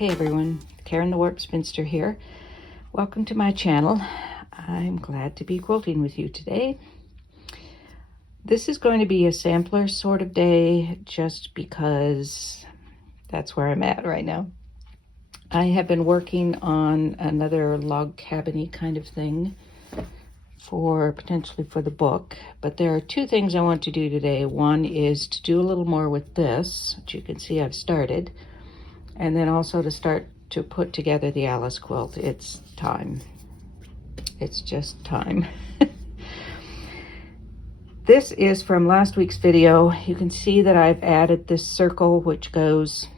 Hey everyone, Karen the Warp Spinster here. Welcome to my channel. I'm glad to be quilting with you today. This is going to be a sampler sort of day just because that's where I'm at right now. I have been working on another log cabin-y kind of thing potentially for the book, but there are two things I want to do today. One is to do a little more with this, which you can see I've started, and then also to start to put together the Alice quilt. It's time. It's just time. This is from last week's video. You can see that I've added this circle, which goes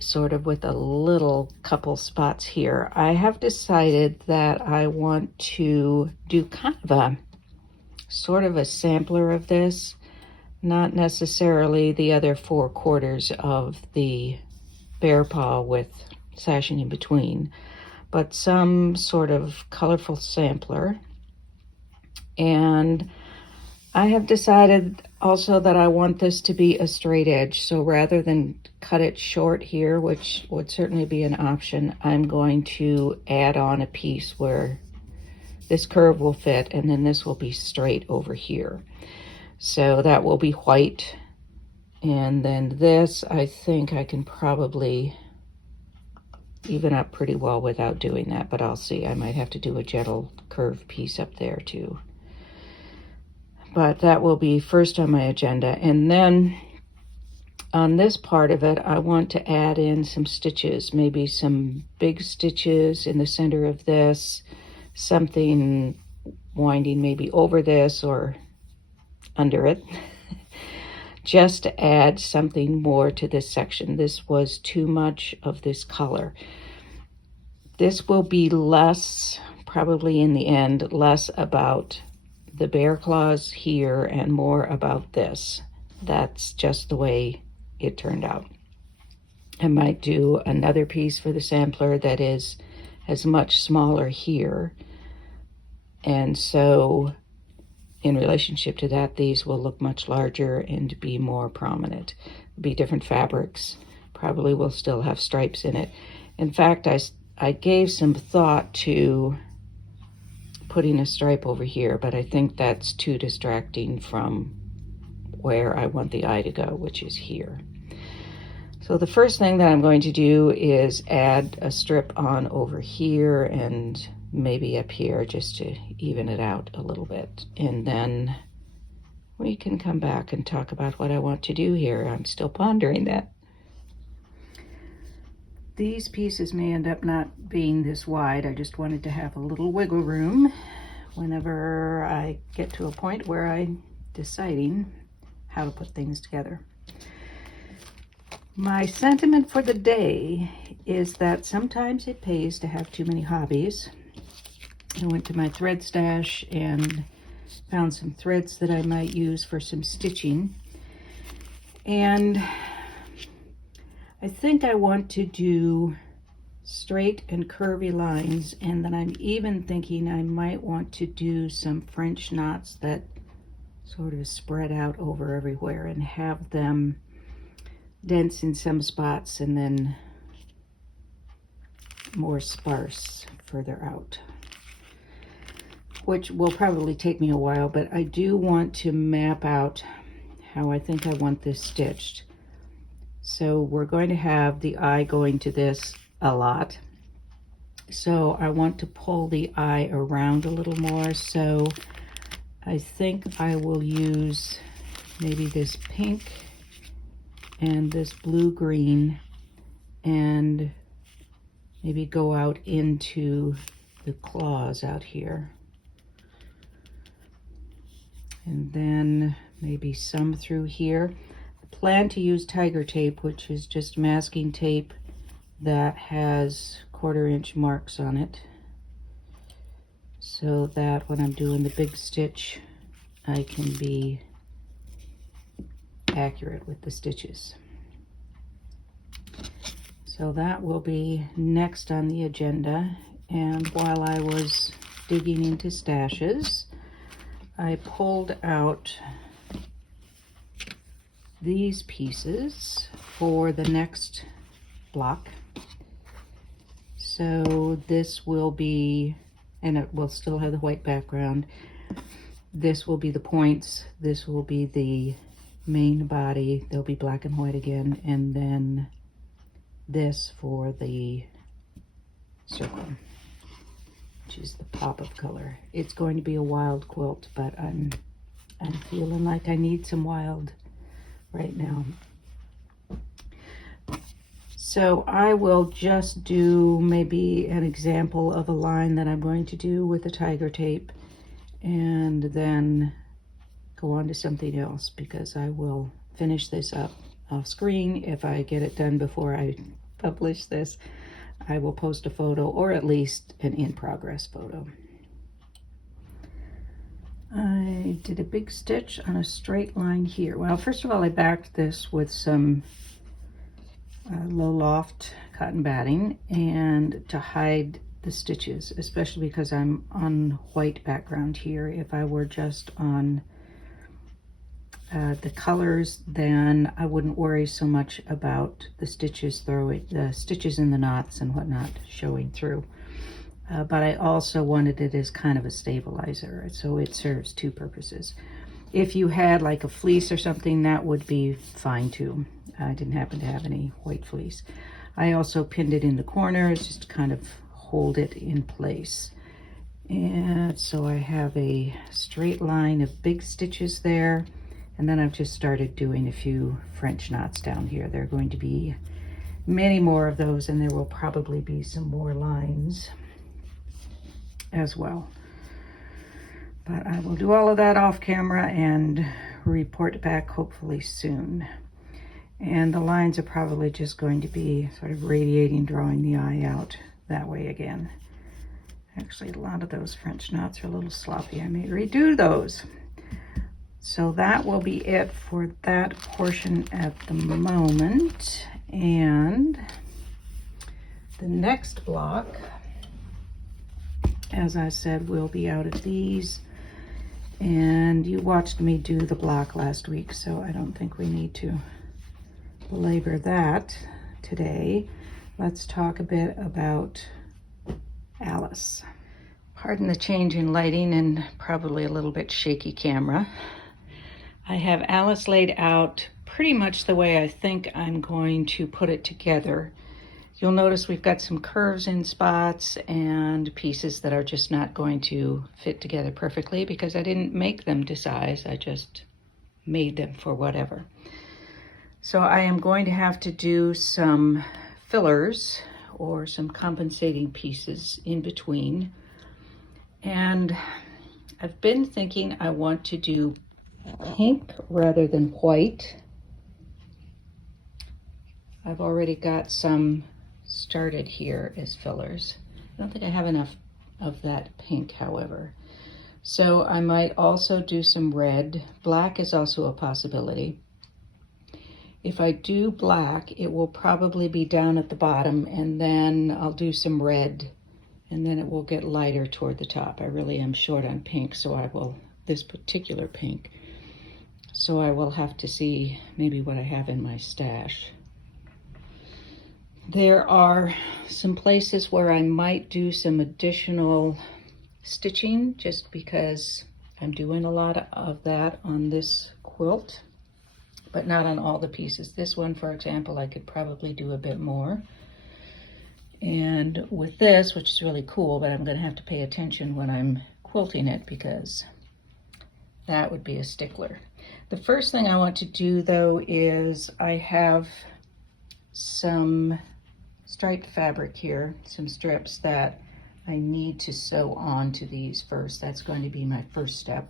sort of with a little couple spots here. I have decided that I want to do kind of a sort of a sampler of this, not necessarily the other 4/4 of the bear paw with sashing in between, but some sort of colorful sampler. And I have decided also that I want this to be a straight edge. So rather than cut it short here, which would certainly be an option, I'm going to add on a piece where this curve will fit, and then this will be straight over here. So that will be white. And then this, I think I can probably even up pretty well without doing that, but I'll see. I might have to do a gentle curved piece up there too. But that will be first on my agenda. And then on this part of it, I want to add in some stitches, maybe some big stitches in the center of this, something winding maybe over this or under it, just to add something more to this section. This was too much of this color. This will be less, probably in the end, less about the bear claws here and more about this. That's just the way it turned out. I might do another piece for the sampler that is as much smaller here, and so in relationship to that, these will look much larger and be more prominent. Be different fabrics, probably will still have stripes in it. In fact, I gave some thought to putting a stripe over here, but I think that's too distracting from where I want the eye to go, which is here. So the first thing that I'm going to do is add a strip on over here and maybe up here just to even it out a little bit. And then we can come back and talk about what I want to do here. I'm still pondering that. These pieces may end up not being this wide. I just wanted to have a little wiggle room whenever I get to a point where I'm deciding how to put things together. My sentiment for the day is that sometimes it pays to have too many hobbies. I went to my thread stash and found some threads that I might use for some stitching. And I think I want to do straight and curvy lines, and then I'm even thinking I might want to do some French knots that sort of spread out over everywhere and have them dense in some spots and then more sparse further out, which will probably take me a while, but I do want to map out how I think I want this stitched. So we're going to have the eye going to this a lot. So I want to pull the eye around a little more. So I think I will use maybe this pink and this blue-green and maybe go out into the claws out here. And then maybe some through here. Plan to use tiger tape, which is just masking tape that has 1/4 inch marks on it, so that when I'm doing the big stitch, I can be accurate with the stitches. So that will be next on the agenda. And while I was digging into stashes, I pulled out these pieces for the next block. So this will be, and it will still have the white background. This will be the points. This will be the main body. They'll be black and white again. And then this for the circle, which is the pop of color. It's going to be a wild quilt, but I'm feeling like I need some wild right now. So I will just do maybe an example of a line that I'm going to do with the tiger tape, and then go on to something else, because I will finish this up off screen. If I get it done before I publish this, I will post a photo, or at least an in-progress photo. I did a big stitch on a straight line here. Well, first of all, I backed this with some low loft cotton batting, and to hide the stitches, especially because I'm on white background here. If I were just on the colors, then I wouldn't worry so much about the stitches in the knots and whatnot showing through. But I also wanted it as kind of a stabilizer, so it serves two purposes. If you had like a fleece or something, that would be fine too. I didn't happen to have any white fleece. I also pinned it in the corners just to kind of hold it in place. And so I have a straight line of big stitches there. And then I've just started doing a few French knots down here. There are going to be many more of those, and there will probably be some more lines as well. But I will do all of that off camera and report back hopefully soon. And the lines are probably just going to be sort of radiating, drawing the eye out that way again. Actually, a lot of those French knots are a little sloppy. I may redo those. So that will be it for that portion at the moment. And the next block, as I said, will be out of these. And you watched me do the block last week, so I don't think we need to belabor that today. Let's talk a bit about Alice. Pardon the change in lighting and probably a little bit shaky camera. I have Alice laid out pretty much the way I think I'm going to put it together. You'll notice we've got some curves in spots and pieces that are just not going to fit together perfectly because I didn't make them to size. I just made them for whatever. So I am going to have to do some fillers or some compensating pieces in between. And I've been thinking I want to do pink rather than white. I've already got some started here as fillers. I don't think I have enough of that pink, however. So I might also do some red. Black is also a possibility. If I do black, it will probably be down at the bottom, and then I'll do some red, and then it will get lighter toward the top. I really am short on pink, so I will, this particular pink, so I will have to see maybe what I have in my stash. There are some places where I might do some additional stitching just because I'm doing a lot of that on this quilt, but not on all the pieces. This one, for example, I could probably do a bit more. And with this, which is really cool, but I'm going to have to pay attention when I'm quilting it because that would be a stickler. The first thing I want to do, though, is I have some striped fabric here, some strips that I need to sew onto these first. That's going to be my first step.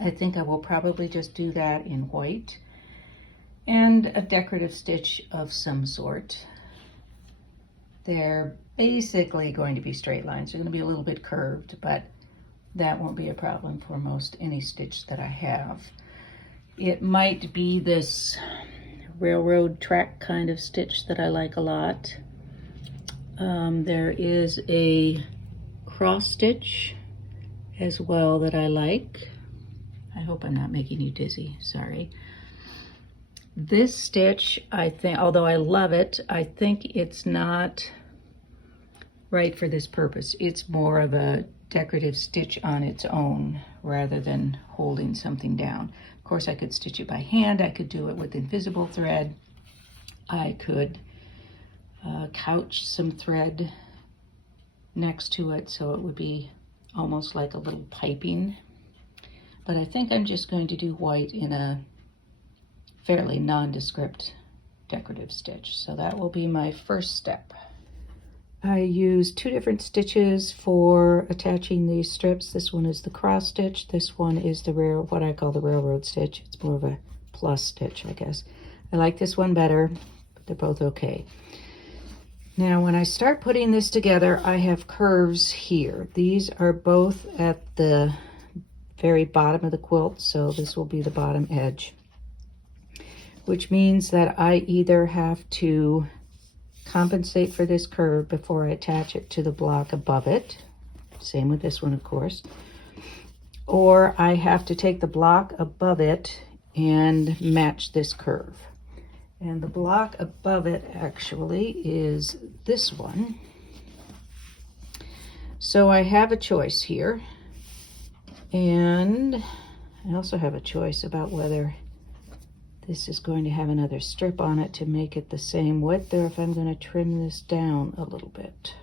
I think I will probably just do that in white and a decorative stitch of some sort. They're basically going to be straight lines. They're going to be a little bit curved, but that won't be a problem for most any stitch that I have. It might be this railroad track kind of stitch that I like a lot. There is a cross stitch as well that I like. I hope I'm not making you dizzy, sorry. This stitch, I think, although I love it, I think it's not right for this purpose. It's more of a decorative stitch on its own rather than holding something down. Of course, I could stitch it by hand. I could do it with invisible thread. I could couch some thread next to it so it would be almost like a little piping. But I think I'm just going to do white in a fairly nondescript decorative stitch. So that will be my first step. I use 2 different stitches for attaching these strips. This one is the cross stitch. This one is the what I call the railroad stitch. It's more of a plus stitch, I guess. I like this one better, but they're both okay. Now, when I start putting this together, I have curves here. These are both at the very bottom of the quilt, so this will be the bottom edge, which means that I either have to compensate for this curve before I attach it to the block above it. Same with this one, of course. Or I have to take the block above it and match this curve. And the block above it actually is this one. So I have a choice here. And I also have a choice about whether this is going to have another strip on it to make it the same width, or if I'm going to trim this down a little bit.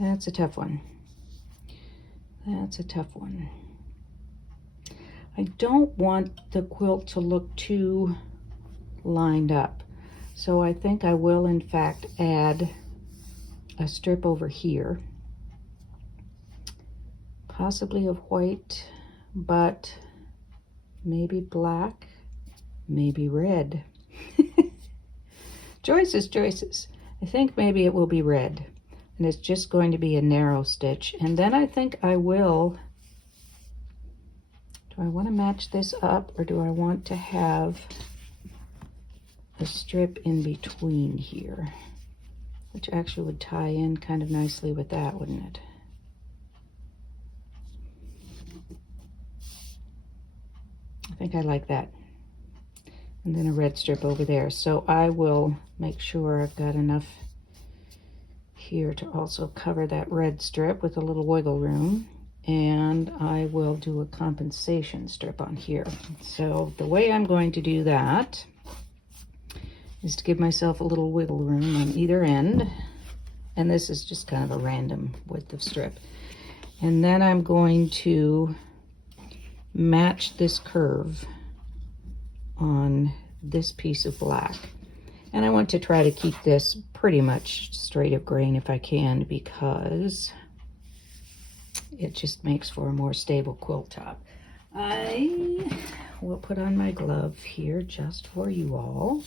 That's a tough one. That's a tough one. I don't want the quilt to look too lined up. So I think I will, in fact, add a strip over here. Possibly of white, but maybe black, maybe red. Choices, choices. I think maybe it will be red, and it's just going to be a narrow stitch. And then I think I will, do I want to match this up, or do I want to have a strip in between here, which actually would tie in kind of nicely with that, wouldn't it? I think I like that. And then a red strip over there. So I will make sure I've got enough here to also cover that red strip with a little wiggle room. And I will do a compensation strip on here. So the way I'm going to do that is to give myself a little wiggle room on either end. And this is just kind of a random width of strip. And then I'm going to match this curve on this piece of black. And I want to try to keep this pretty much straight of grain if I can, because it just makes for a more stable quilt top. I will put on my glove here just for you all.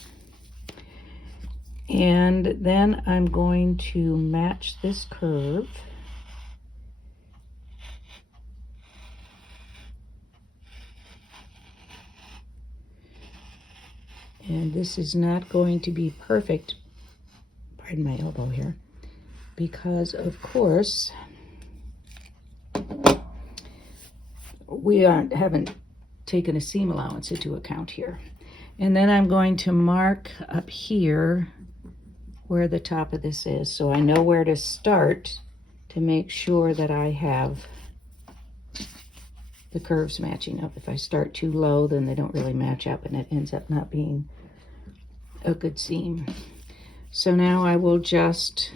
And then I'm going to match this curve and this is not going to be perfect, pardon my elbow here, because of course we haven't taken a seam allowance into account here. And then I'm going to mark up here where the top of this is, so I know where to start to make sure that I have the curves matching up. If I start too low, then they don't really match up and it ends up not being a good seam. So now I will just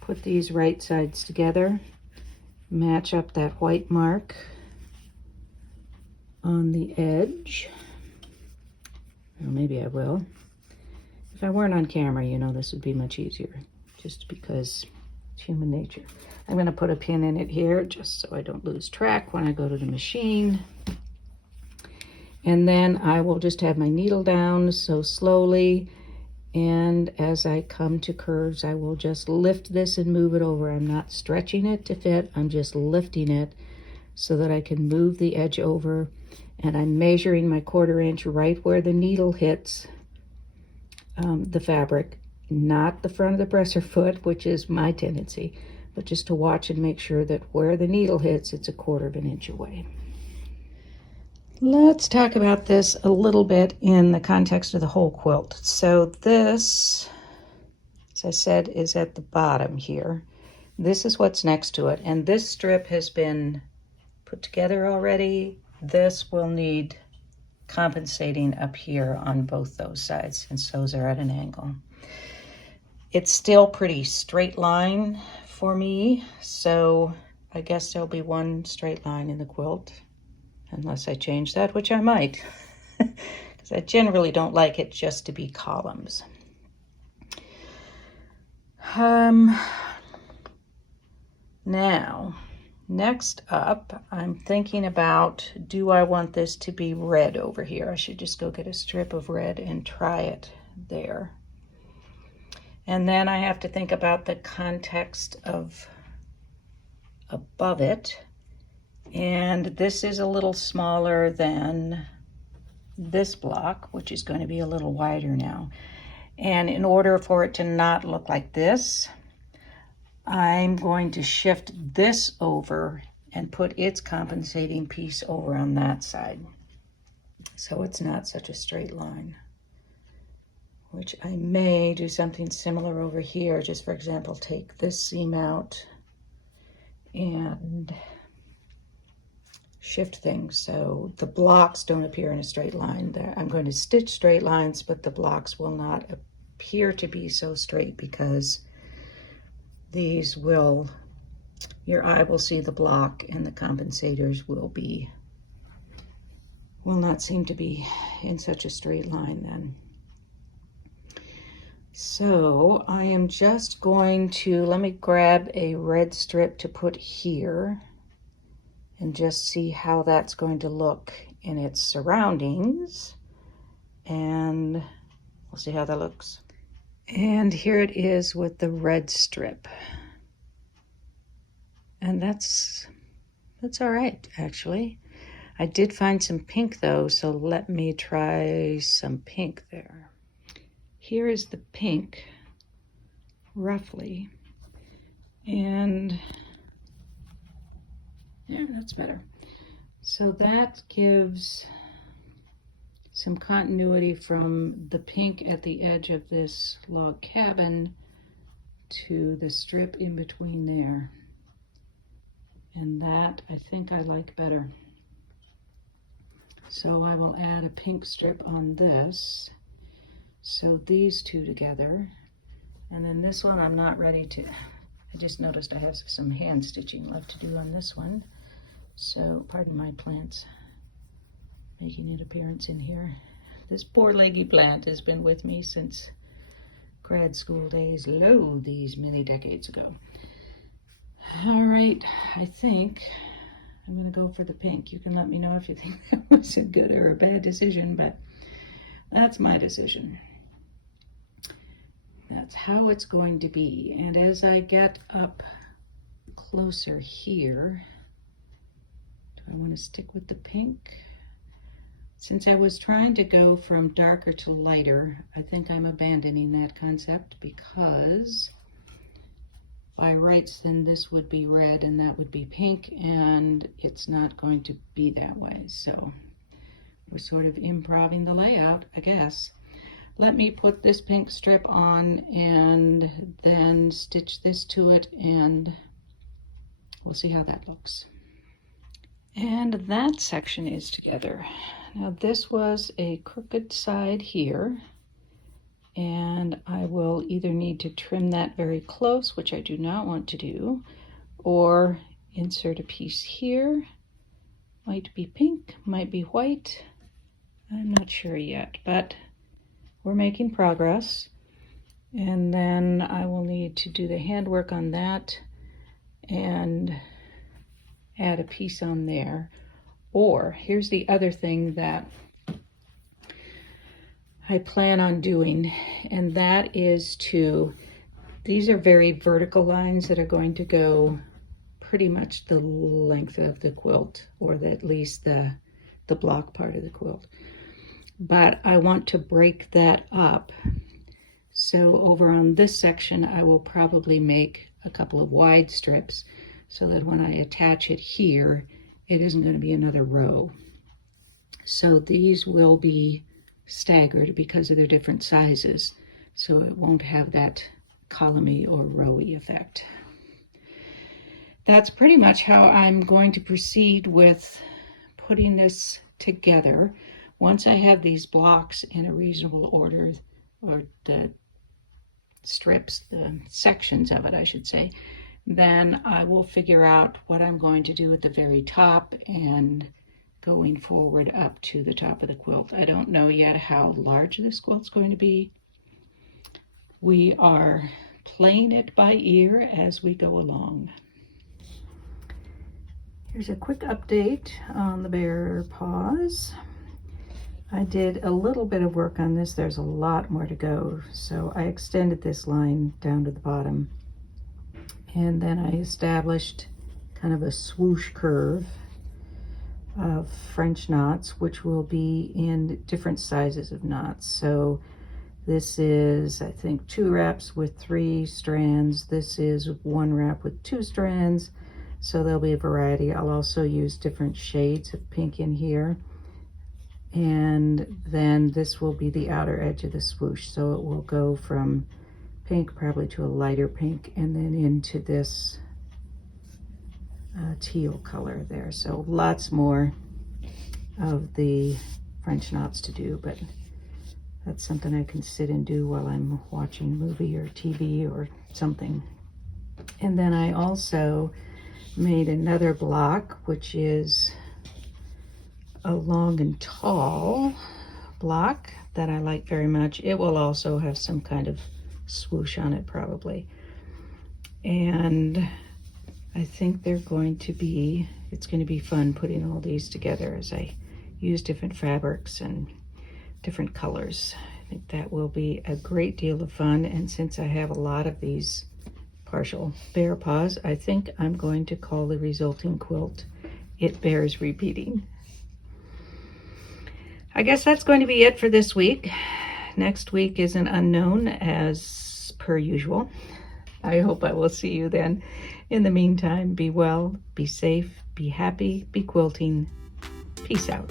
put these right sides together, match up that white mark on the edge. Well, maybe I will. If I weren't on camera, you know, this would be much easier, just because it's human nature. I'm going to put a pin in it here just so I don't lose track when I go to the machine. And then I will just have my needle down so slowly, and as I come to curves, I will just lift this and move it over. I'm not stretching it to fit, I'm just lifting it so that I can move the edge over, and I'm measuring my 1/4 inch right where the needle hits the fabric, not the front of the presser foot, which is my tendency, but just to watch and make sure that where the needle hits, it's a 1/4 inch away. Let's talk about this a little bit in the context of the whole quilt. So this, as I said, is at the bottom here. This is what's next to it, and this strip has been put together already. This will need compensating up here on both those sides, since those are at an angle. It's still pretty straight line for me, so I guess there'll be one straight line in the quilt, unless I change that, which I might, because I generally don't like it just to be columns. Now, next up, I'm thinking about, do I want this to be red over here? I should just go get a strip of red and try it there. And then I have to think about the context of above it. And this is a little smaller than this block, which is going to be a little wider now. And in order for it to not look like this, I'm going to shift this over and put its compensating piece over on that side, so it's not such a straight line. Which I may do something similar over here. Just for example, take this seam out and shift things so the blocks don't appear in a straight line. I'm going to stitch straight lines, but the blocks will not appear to be so straight because these will, your eye will see the block and the compensators will not seem to be in such a straight line then. So I am just going to, let me grab a red strip to put here and just see how that's going to look in its surroundings. And we'll see how that looks. And here it is with the red strip. And that's all right, actually. I did find some pink though, so let me try some pink there. Here is the pink, roughly. And yeah, that's better. So that gives some continuity from the pink at the edge of this log cabin to the strip in between there. And that I think I like better. So I will add a pink strip on this. So these two together. And then this one I'm not ready to, I just noticed I have some hand stitching left to do on this one. So pardon my plants making an appearance in here. This poor leggy plant has been with me since grad school days, lo, these many decades ago. All right, I think I'm gonna go for the pink. You can let me know if you think that was a good or a bad decision, but that's my decision. That's how it's going to be. And as I get up closer here, do I want to stick with the pink? Since I was trying to go from darker to lighter, I think I'm abandoning that concept because by rights then this would be red and that would be pink, and it's not going to be that way. So we're sort of improvising the layout, I guess. Let me put this pink strip on and then stitch this to it, and we'll see how that looks. And that section is together. Now this was a crooked side here, and I will either need to trim that very close, which I do not want to do, or insert a piece here. Might be pink, might be white. I'm not sure yet, but we're making progress. And then I will need to do the handwork on that and add a piece on there. Or here's the other thing that I plan on doing, and that is to, these are very vertical lines that are going to go pretty much the length of the quilt, or at least the block part of the quilt. But I want to break that up. So over on this section, I will probably make a couple of wide strips so that when I attach it here, it isn't going to be another row. So these will be staggered because of their different sizes, so it won't have that columny or rowy effect. That's pretty much how I'm going to proceed with putting this together. Once I have these blocks in a reasonable order, or the strips, the sections of it, I should say, then I will figure out what I'm going to do at the very top and going forward up to the top of the quilt. I don't know yet how large this quilt's going to be. We are playing it by ear as we go along. Here's a quick update on the bear paws. I did a little bit of work on this. There's a lot more to go. So I extended this line down to the bottom. And then I established kind of a swoosh curve of French knots, which will be in different sizes of knots. So this is, I think, 2 wraps with 3 strands. This is 1 wrap with 2 strands. So there'll be a variety. I'll also use different shades of pink in here. And then this will be the outer edge of the swoosh. So it will go from pink probably to a lighter pink and then into this teal color there. So lots more of the French knots to do, but that's something I can sit and do while I'm watching a movie or TV or something. And then I also made another block, which is a long and tall block that I like very much. It will also have some kind of swoosh on it probably. And I think it's going to be fun putting all these together as I use different fabrics and different colors. I think that will be a great deal of fun. And since I have a lot of these partial bear paws, I think I'm going to call the resulting quilt It Bears Repeating. I guess that's going to be it for this week. Next week is an unknown as per usual. I hope I will see you then. In the meantime, be well, be safe, be happy, be quilting. Peace out.